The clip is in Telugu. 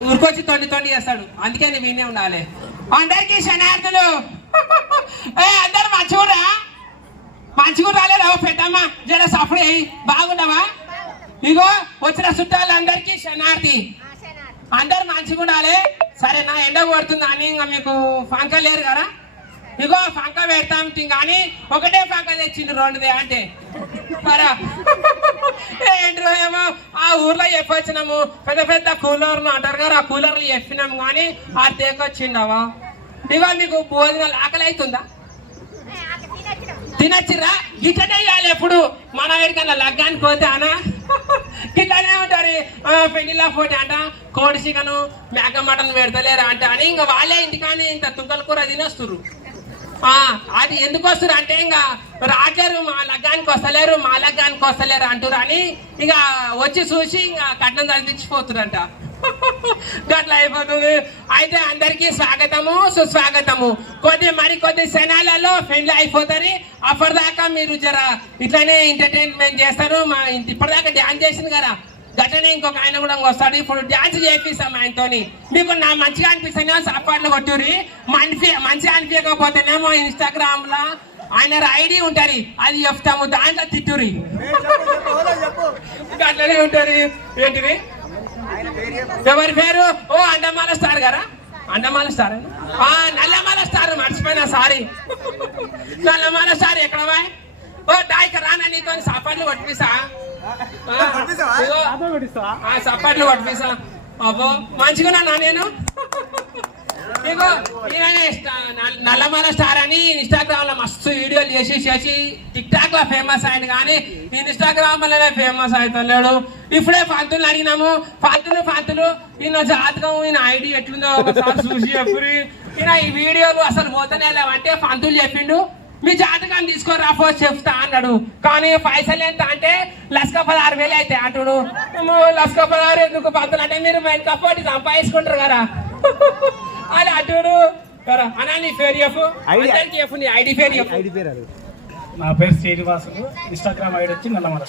ఊరికొచ్చి తొండి తొండి చేస్తాడు. అందుకే నేను వినే ఉండాలి. అందరికి శనార్థులు. ఏ అందరు మంచిగురా మంచిగా రాలేదా పెద్దమ్మ జర సఫర్ అయ్యి బాగున్నావా ఇగో వచ్చిన చుట్టాలు అందరికీ శనార్థి. అందరు మంచిగా ఉండాలి సరే నా ఎండ కొడుతుంది అని ఇంకా మీకు ఫంక లేరు కదా? ఇగో ఫంక పెడతాం కానీ ఒకటే ఫంక తెచ్చిండు రెండుదే అంటే. మరా ఏంటో ఏమో? ఆ ఊర్లో చెప్పొచ్చినాము. పెద్ద పెద్ద కూలర్లు అంటారు కదా ఆ కూలర్లు చెప్పినాము కానీ ఆ తేకొచ్చిండవా? ఇవా మీకు భోజనాలు ఆకలి అవుతుందా తినచ్చిరా? ఇట్లనే ఇవ్వాలి ఎప్పుడు. మన ఎక్కడికన్నా లగ్గానికి పోతే అనా? ఇట్లానే ఉంటారు పెళ్ళిలా పోటీ అంట కోడి చికెను మేక మటన్ పెడతలేరా అంట అని ఇంకా వాళ్ళే ఇంటికాని ఇంత తుగ్గల కూర తినేస్తున్నారు అది ఎందుకు వస్తారు అంటే ఇంకా రాజారు మా లగ్గానికి వస్తలేరు మా లగ్గానికి వస్తలేరు అంటారు అని ఇక వచ్చి చూసి ఇంకా కట్నం చదివించిపోతురంట గట్ల అయిపోతుంది. అయితే అందరికీ స్వాగతము సుస్వాగతము. కొద్ది మరి కొద్ది క్షణాలలో ఫ్రెండ్లు అయిపోతారు అప్పటిదాకా మీరు జర ఇట్లానే ఎంటర్టైన్మెంట్ చేస్తారు. మా ఇంటి- ఇప్పటిదాకా డ్యాన్స్ చేసింది కదా. గట్లనే ఇంకొక ఆయన కూడా వస్తాడు. ఇప్పుడు డ్యాన్స్ చేపిస్తాం ఆయనతోని. మీకు నా మంచిగా అనిపిస్తేనే సపాట్లు కొట్టురి మంచి మంచిగా అనిపించకపోతేనేమో ఇన్స్టాగ్రామ్లో ఆయన ఐడి ఉంటారు అది చెప్తాము. దాంట్లో తిట్టురి అట్లనే ఉంటారు ఏంటిది? ఎవరి పేరు? ఓ అండమాల స్టార్ గారా? అండమాల స్టార్ ఆ నల్లమాల స్టార్. మర్చిపోయినా సారీ. నల్లమాల స్టార్ ఎక్కడ ఓ డాయిక రానా నీతో సపాట్లు కొట్టిసా సపాట్లు కొట్టిసా అబ్బో మంచిగా నేను? ఇగో ఈయననే నల్లమల స్టార్ అని ఇన్స్టాగ్రామ్లో మస్తు వీడియోలు చేసి చేసి టిక్ టాక్లో ఫేమస్ అయింది కానీ ఇన్స్టాగ్రామ్లోనే ఫేమస్ అవుతలేడు. ఇప్పుడే పంతులు అడిగినాము. పంతులు పంతులు ఈయన జాతకం ఈయన ఐడి ఎట్లుందో ఒకసారి చూసి చెప్పి ఈయన ఈ వీడియోలు అసలు పోతనే లేవంటే పంతులు చెప్పిండు. మీ జాతకాన్ని తీసుకొని రా ఫోన్ చెప్తా అన్నాడు. కానీ పైసలు ఎంత అంటే లస్క పదహారు వేలు అయితే అంటుడు. లస్క పదహారు ఎందుకు పంతులు? అంటే మీరు మెయిన్ కప్పటి సంపాదించుకుంటారు కదా. అది అటుడు. అన్నా నీ పేరు చెప్పు. ఐడి- అందరికీ చెప్పు నీ ఐడి పేరు చెప్పు. నా పేరు శ్రీనివాసులు ఇన్స్టాగ్రామ్ ఐడి వచ్చి నల్లమల